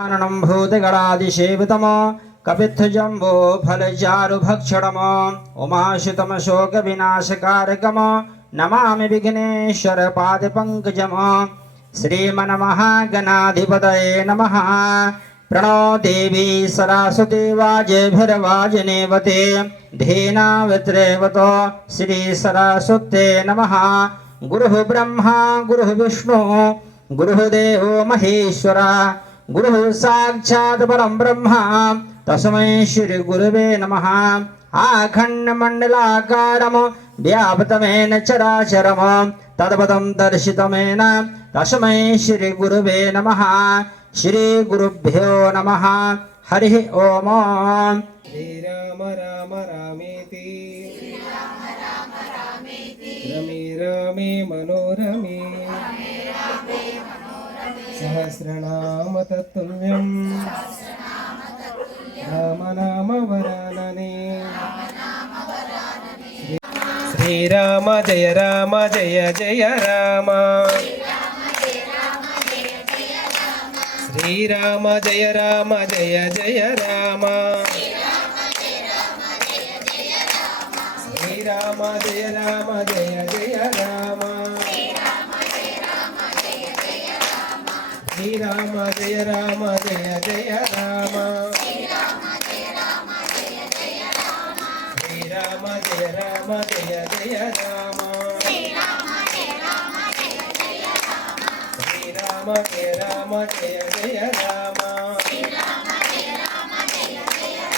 आननं भूतगणादिसेवितमो कपित्थजम्बो फलचारुभक्षणमो उमाशुतमशोकविनाशकारकमो नमामि विघ्नेश्वरपादपङ्कजमो श्रीमन्महागणाधिपतये नमः। प्रणो देवी सरस्वती वाजेभिर्वाजिनीवते धीनावित्रेवतो श्रीसरस्वत्यै नमः। गुरुः ब्रह्मा गुरुः विष्णुः गुरुः देवो महेश्वरः गुरुः साक्षात् परं ब्रह्म तस्मै श्री गुरुवे नमः। आखण्डमण्डलाकारं व्याप्तमेन चराचरं तद्पदं दर्शितमेन तस्मै श्री गुरुवे नमः। श्री गुरुभ्यो नमः। हरिः ओम। श्रीराम राम रामेति रमे रामे मनोरमे सहस्रनाम तत्तुल्यं राम नाम वरानने। श्रीराम जय राम जय जय राम श्रीराम जय राम जय जय राम श्रीराम जय राम जय जय राम श्रीराम जय राम जय जय राम श्रीराम जय राम जय जय राम श्रीराम जय राम जय जय राम श्रीराम जय राम जय जय राम श्रीराम जय राम जय जय राम श्रीराम जय राम जय जय राम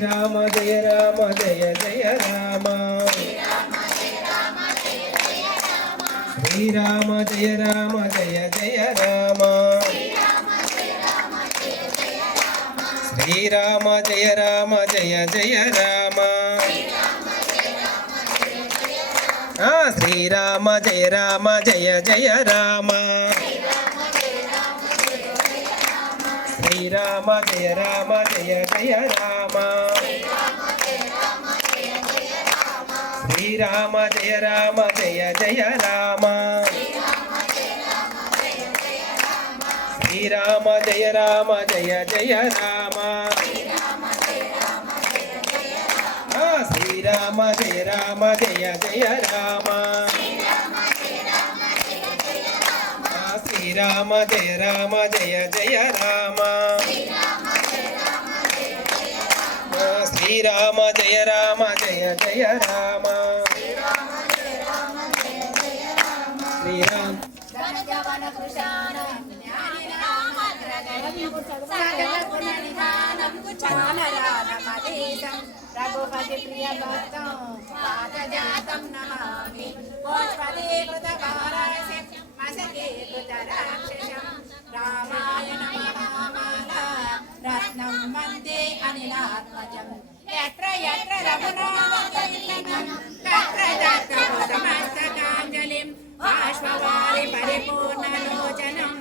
श्रीराम जय राम जय जय राम श्रीराम जय राम जय जय राम श्रीराम जय राम जय जय राम श्रीराम जय राम जय जय राम श्रीराम जय राम जय जय राम श्रीराम जय राम जय जय राम श्रीराम जय राम जय जय राम श्रीराम रघुपति प्रिय भक्तों पादजातं नमामि गोष्पदे कृतकारस्य मसके कृतराक्षसं रामाय नमः माला रत्नं वन्दे अनिलात्मजं यत्र यत्र रघुनाथकीर्तनं तत्र तत्र कृतमस्तकाञ्जलिं बाष्पवारि परिपूर्णलोचनं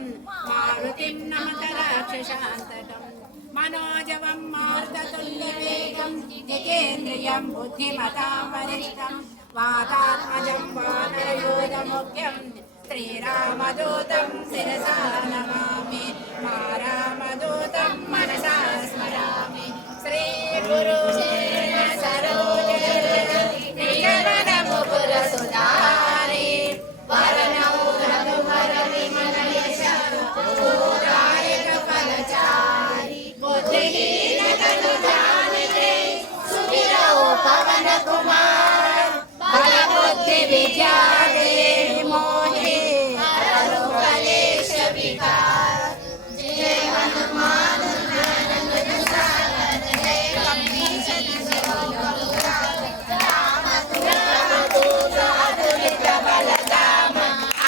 मारुतिं नमत राक्षसान्तकम् मनोजवं मार्गतुल्यवेगं जितेन्द्रियं बुद्धिमतां वरिष्ठं वातात्मजं वानरयूथमुख्यं श्रीरामदूतं शिरसा नमामि रामदूतं मनसा स्मरामि श्रीगुरु सरोजमुकुरसुधारे वरणौ रघुवर विमल यश दायक फलचारि बुद्धिहीन तनु जानिते सुमिरौ पवन कुमार बल बुद्धि विद्या देहि मोहि हरहु कलेश विकार। जय हनुमान ज्ञान गुण सागर जय कपीश रामदूत अतुलित बल धाम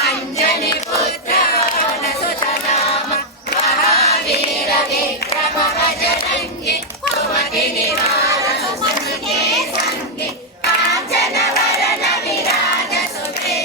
अंजनी पुत्र पवन सुत नाम महावीर विक्रम बजरंगी कुमति निवार सुमति के संगी कांचन वरन विराज सुबेश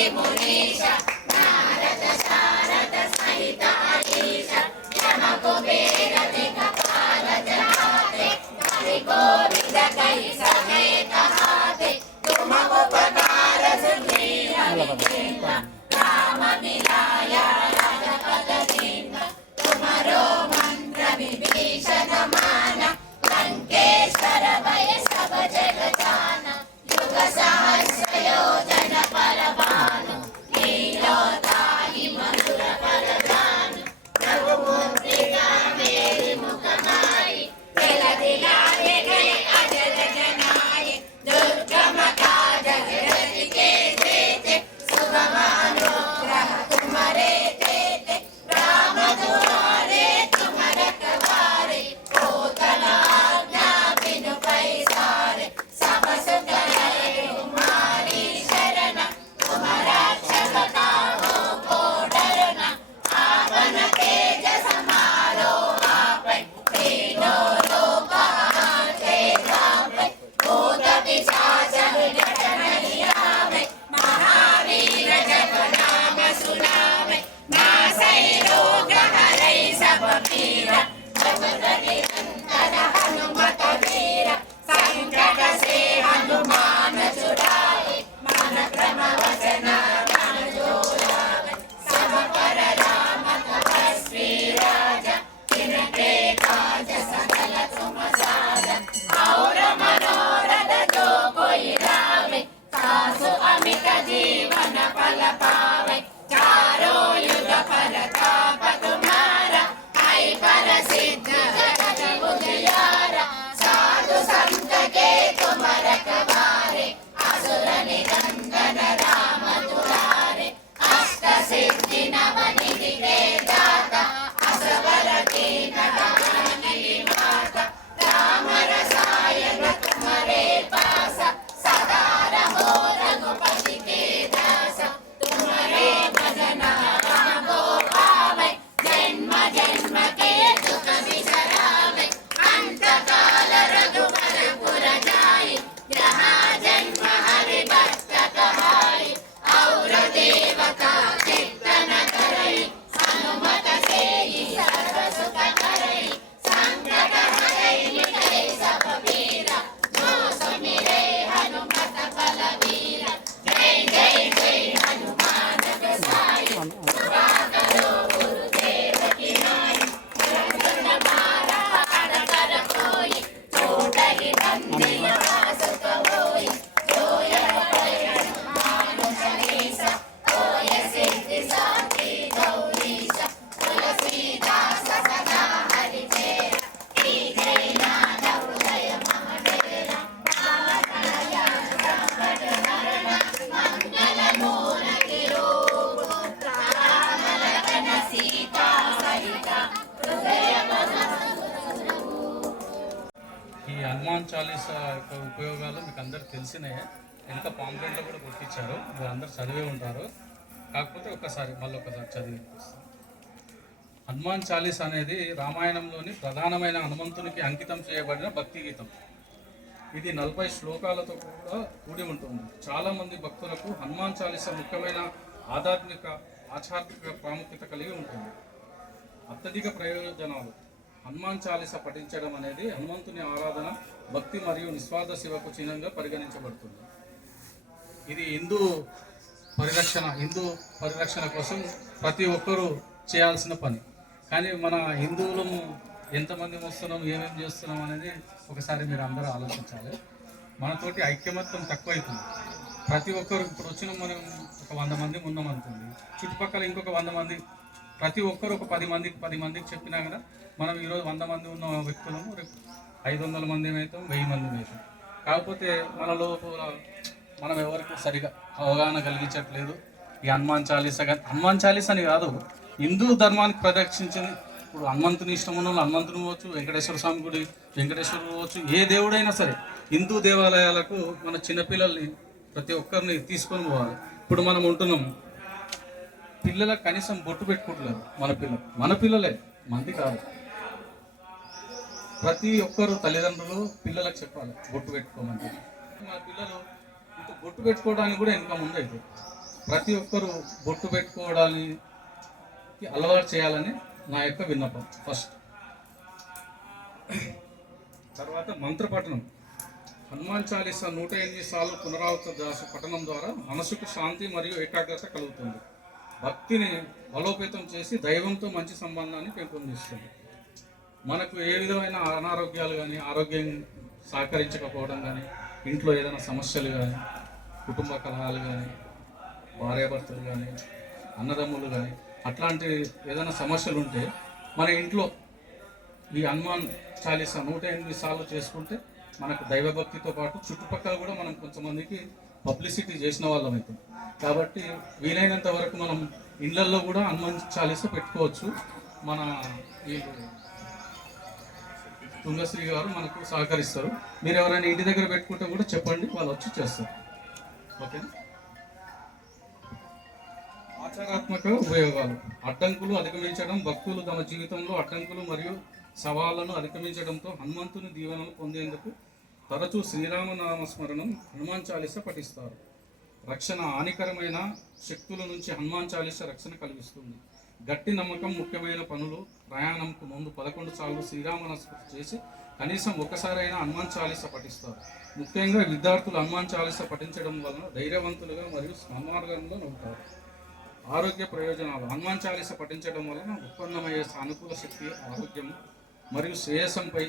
శ్రీ మునీష నారద శారద సహిత హరీష యమ కుబేర దిక్పాల జనాతే హరి గోవింద కై समेत हाथे तुम उपकार सुग्रीव विकेन्द्र राम मिलाया राजपद दीन तुम्हारो मंत्र विभीषण मान लंकेश्वर भय सब जग जान युग सहस्र योजन पर भानु लीलोताहि मधुर परदान रघुमुद्रिका मेरी मुख माई तिल दिलाए गए अजर जनाए दुर्गम काज जगत के जेते सुगम अनुग्रह तुम्हारे तेते राम दुआरे तुम रखवारे पूतन आज्ञा बिनु पैसारे सब सुख है तुम्हारी शरण तुम रक्षक काहू को डरना आपन तेज समारो आपै तीनों लोक हाथे कांपै भूत पिशाच निकट नहीं आवे महावीर जप नाम सुनावे नासै रोग हरै सब पीरा जगत निरंतर हनुमत वीरा संकट से हनुमान छुड़ाए मन क्रम वचन ध्यान जो लावे सब पर राम तपस्वी राजा तिनके काज सकल तुम साजा और मनोरथ जो कोई लावे सासु अमित जीवन फल पावे चारों युग परताप तुम्हारा है प्रसिद्ध जगत उजियारा साधु संत के तुम रखवारे असुर निकंदन राम दुलारे अष्ट सिद्धि नव निधि के दाता असवर कीन गगन माता राम रसायन तुम्हारे पासा सदा रहो रघुपति के दासा तुम्हारे भजन राम को पावे जन्म जन्म के दुख बिसरावे अंत काल रघुवर पुर जाई जहाँ जन्म हरि भक्त कहाई और देवता कीर्तन करई हनुमत से ही सर्व सुख करई संकट हरै मिटै सब पीरा जो सुमिरै हनुमत बलवीरा जय जय जय हनुमान गोसाई कृपा करो गुरुदेव की नाई रंजन मारा पार कर कोई छोटहि बंदी सुख होई जो यह पढ़े हनुमान चालीसा होय सिद्धि साखी गौरीशा तुलसीदास सदा हरि चेरा कीजै नाथ हृदय मम डेरा पावन कलया संकट हरण मंगल मूर्ति रूप राम लखन सीता सहित हृदय ఈ హనుమాన్ చాలీసా యొక్క ఉపయోగాలు మీకు అందరికి తెలిసినాయే. వెనక పాంప్లెంట్లో కూడా గుర్తించారు, మీరు అందరు చదివే ఉంటారు. కాకపోతే ఒకసారి చదివి వినిపిస్తాను. హనుమాన్ చాలీసా అనేది రామాయణంలోని ప్రధానమైన హనుమంతునికి అంకితం చేయబడిన భక్తి గీతం. ఇది 40 శ్లోకాలతో కూడా కూడి ఉంటుంది. చాలామంది భక్తులకు హనుమాన్ చాలీసా ముఖ్యమైన ఆధ్యాత్మిక ఆధ్యాత్మిక ప్రాముఖ్యత కలిగి ఉంటుంది. అత్యధిక ప్రయోజనాలు. హనుమాన్ చాలీసా పఠించడం అనేది హనుమంతుని ఆరాధన, భక్తి మరియు నిస్వార్థ సేవకు చిహ్నంగా పరిగణించబడుతుంది. ఇది హిందూ పరిరక్షణ కోసం ప్రతి ఒక్కరూ చేయాల్సిన పని. కానీ మన హిందువులము ఎంతమంది వస్తున్నాం, ఏమేమి చేస్తున్నాం అనేది ఒకసారి మీరు అందరూ ఆలోచించాలి. మనతోటి ఐక్యమత్యం తక్కువైతుంది. ప్రతి ఒక్కరు ఇప్పుడు వచ్చిన మనం ఒక 100 మంది ఉన్నామనుకోండి, చుట్టుపక్కల ఇంకొక 100 మంది, ప్రతి ఒక్కరు ఒక 10 మందికి చెప్పినా కదా మనం ఈరోజు 100 మంది ఉన్న వ్యక్తులము రేపు 500 మంది అవుతాం, 1000 మంది అవుతాం. కాకపోతే మన లోపల మనం ఎవరికి సరిగా అవగాహన కలిగించట్లేదు. ఈ హనుమాన్ చాలీసా అని కాదు, హిందూ ధర్మానికి ప్రదక్షించింది. ఇప్పుడు హనుమంతుని ఇష్టం ఉన్న వాళ్ళు హనుమంతుని పోవచ్చు, వెంకటేశ్వర స్వామి గుడి వెంకటేశ్వరుడు పోవచ్చు, ఏ దేవుడైనా సరే హిందూ దేవాలయాలకు మన చిన్నపిల్లల్ని ప్రతి ఒక్కరిని తీసుకొని పోవాలి. ఇప్పుడు మనం ఉంటున్నాం, పిల్లలకు కనీసం బొట్టు పెట్టుకుంటలేరు. మన పిల్లలే, మంది కాదు. ప్రతి ఒక్కరు తల్లిదండ్రులు పిల్లలకు చెప్పాలి బొట్టు పెట్టుకోమని. మన పిల్లలు ఇంత బొట్టు పెట్టుకోవడానికి కూడా ఇంకా ముందు అవుతుంది. ప్రతి ఒక్కరూ బొట్టు పెట్టుకోవడానికి అలవాటు చేయాలని నా యొక్క విన్నపం ఫస్ట్. తర్వాత మంత్రపఠనం. హనుమాన్ చాలీసా 108 సార్లు పునరావృత దాస పఠనం ద్వారా మనసుకు శాంతి మరియు ఏకాగ్రత కలుగుతుంది. భక్తిని బలోపేతం చేసి దైవంతో మంచి సంబంధాన్ని పెంపొందిస్తుంది. మనకు ఏ విధమైన అనారోగ్యాలు కానీ, ఆరోగ్యం సహకరించకపోవడం కానీ, ఇంట్లో ఏదైనా సమస్యలు కానీ, కుటుంబ కలహాలు కానీ, భార్యాభర్తలు కానీ, అన్నదమ్ములు కానీ, అట్లాంటి ఏదైనా సమస్యలు ఉంటే మన ఇంట్లో ఈ హనుమాన్ చాలీసా 108 సార్లు చేసుకుంటే మనకు దైవభక్తితో పాటు చుట్టుపక్కల కూడా మనం కొంతమందికి పబ్లిసిటీ చేసిన వాళ్ళం అవుతాం. కాబట్టి వీలైనంత వరకు మనం ఇళ్లల్లో కూడా హనుమాన్ చాలీసా పెట్టుకోవచ్చు. మన వీళ్ళు తుంగశ్రీ గారు మనకు సహకరిస్తారు. మీరు ఎవరైనా ఇంటి దగ్గర పెట్టుకుంటే కూడా చెప్పండి, వాళ్ళు వచ్చి చేస్తారు. ఓకే. ఆచరణాత్మక ఉపయోగాలు. అడ్డంకులు అధిగమించడం. భక్తులు తమ జీవితంలో అడ్డంకులు మరియు సవాళ్లను అధిగమించడంతో హనుమంతుని దీవెనలు పొందేందుకు తరచూ శ్రీరామనామస్మరణం హనుమాన్ చాలీసా పఠిస్తారు. రక్షణ. హానికరమైన శక్తుల నుంచి హనుమాన్ చాలీసా రక్షణ కలిగిస్తుంది. గట్టి నమ్మకం. ముఖ్యమైన పనులు. ప్రయాణంకు ముందు 11 సార్లు శ్రీరామనమస్మరణ చేసి కనీసం ఒకసారైనా హనుమాన్ చాలీసా పఠిస్తారు. ముఖ్యంగా విద్యార్థులు హనుమాన్ చాలీసా పఠించడం వలన ధైర్యవంతులుగా మరియు సన్మార్గంలో ఉంటారు. ఆరోగ్య ప్రయోజనాలు. హనుమాన్ చాలీసా పఠించడం వలన ఉత్పన్నమయ్యే సానుకూల శక్తి, ఆరోగ్యం మరియు శ్రేయస్సంపై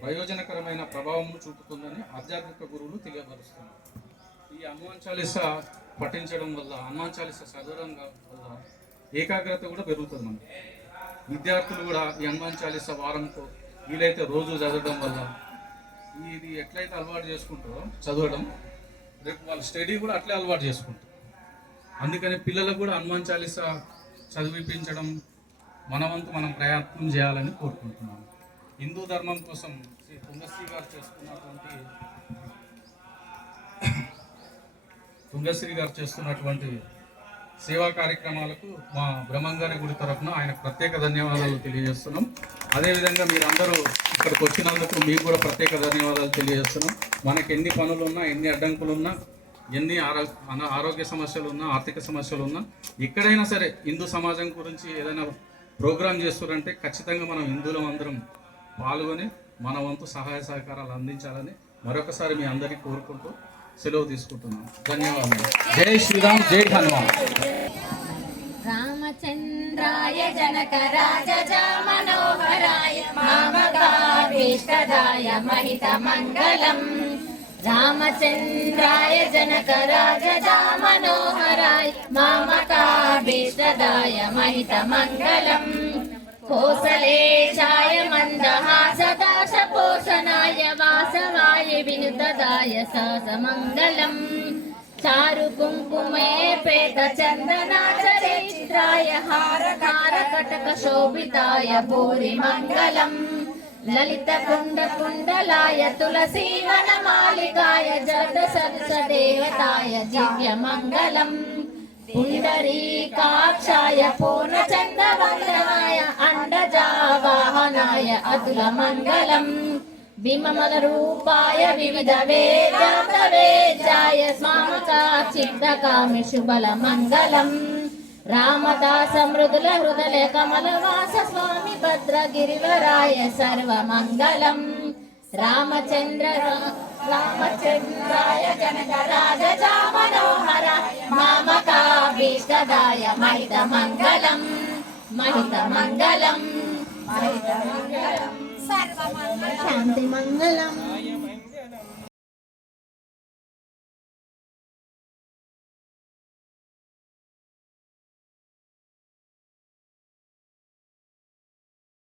ప్రయోజనకరమైన ప్రభావం చూపుతుందని ఆధ్యాత్మిక గురువులు తెలియపరుస్తున్నారు. ఈ హనుమాన్ చాలీసా పఠించడం వల్ల, హనుమాన్ చాలీసా చదవడం వల్ల ఏకాగ్రత కూడా పెరుగుతుంది. మనకి విద్యార్థులు కూడా ఈ హనుమాన్ చాలీసా వారంతో వీలైతే రోజు చదవడం వల్ల ఇది ఎట్లయితే అలవాటు చేసుకుంటారో చదవడం, రేపు వాళ్ళ స్టడీ కూడా అట్లే అలవాటు చేసుకుంటారు. అందుకని పిల్లలకు కూడా హనుమాన్ చాలీసా చదివిపించడం మన వంతు మనం ప్రయత్నం చేయాలని కోరుకుంటున్నాను. హిందూ ధర్మం కోసం శ్రీ తుంగశ్రీ గారు చేస్తున్నటువంటి సేవా కార్యక్రమాలకు మా బ్రహ్మంగారి గుడి తరఫున ఆయన ప్రత్యేక ధన్యవాదాలు తెలియజేస్తున్నాం. అదేవిధంగా మీరందరూ ఇక్కడికి వచ్చినందుకు మీకు కూడా ప్రత్యేక ధన్యవాదాలు తెలియజేస్తున్నాం. మనకి ఎన్ని పనులున్నా, ఎన్ని అడ్డంకులున్నా, ఎన్ని ఆరోగ్య సమస్యలు ఉన్నా, ఆర్థిక సమస్యలు ఉన్నా, ఎక్కడైనా సరే హిందూ సమాజం గురించి ఏదైనా ప్రోగ్రాం చేస్తున్నారంటే ఖచ్చితంగా మనం హిందువులం అందరం పాల్గొని మన వంతు సహాయ సహకారాలు అందించాలని మరొకసారి మీ అందరికీ కోరుకుంటూ సెలవు తీసుకుంటున్నాం. ధన్యవాదాలు. జై శ్రీరామ్, జై హనుమాన్. రామచంద్రాయ జనక రాజా మనోహరాయ మామకాభీష్టదాయ మహిత మంగళం. రామచంద్రాయ జనక రాజా మనోహరాయ మామకాభీష్టదాయ మహిత మంగళం. కోసలేశాయ మందహాసదాశ పోషణాయ వాసవాయ వినుతదాయ సహసమంగళం. చారు కుంకుమే పేత చందనాచరిత్రాయ హారకార కటక శోభితాయ భూరి మంగళం. లలిత కుండ కుండలాయ తులసీ వనమాలికాయ జడ సరస దేవతాయ దివ్య మంగళం. పుండరీకాక్షాయ పూర్ణచంద్రవందనాయ అండజావాహనాయ అతుల మంగళం. విమల రూపాయ వివిధ వేదాంత వేద్యాయ స్వామకా చిత్తకామి శుభల మంగళం. రామదాస మృదుల హృదయ కమలవాస స్వామి భద్రగిరివరాయ సర్వమంగళం. రామచంద్రాయ జనక రాజా మనోహర మామకాభీష్టదాయ మహిత మంగళం. మహిత మంగళం, మహిత మంగళం, సర్వమంగళం, శాంతి మంగళం.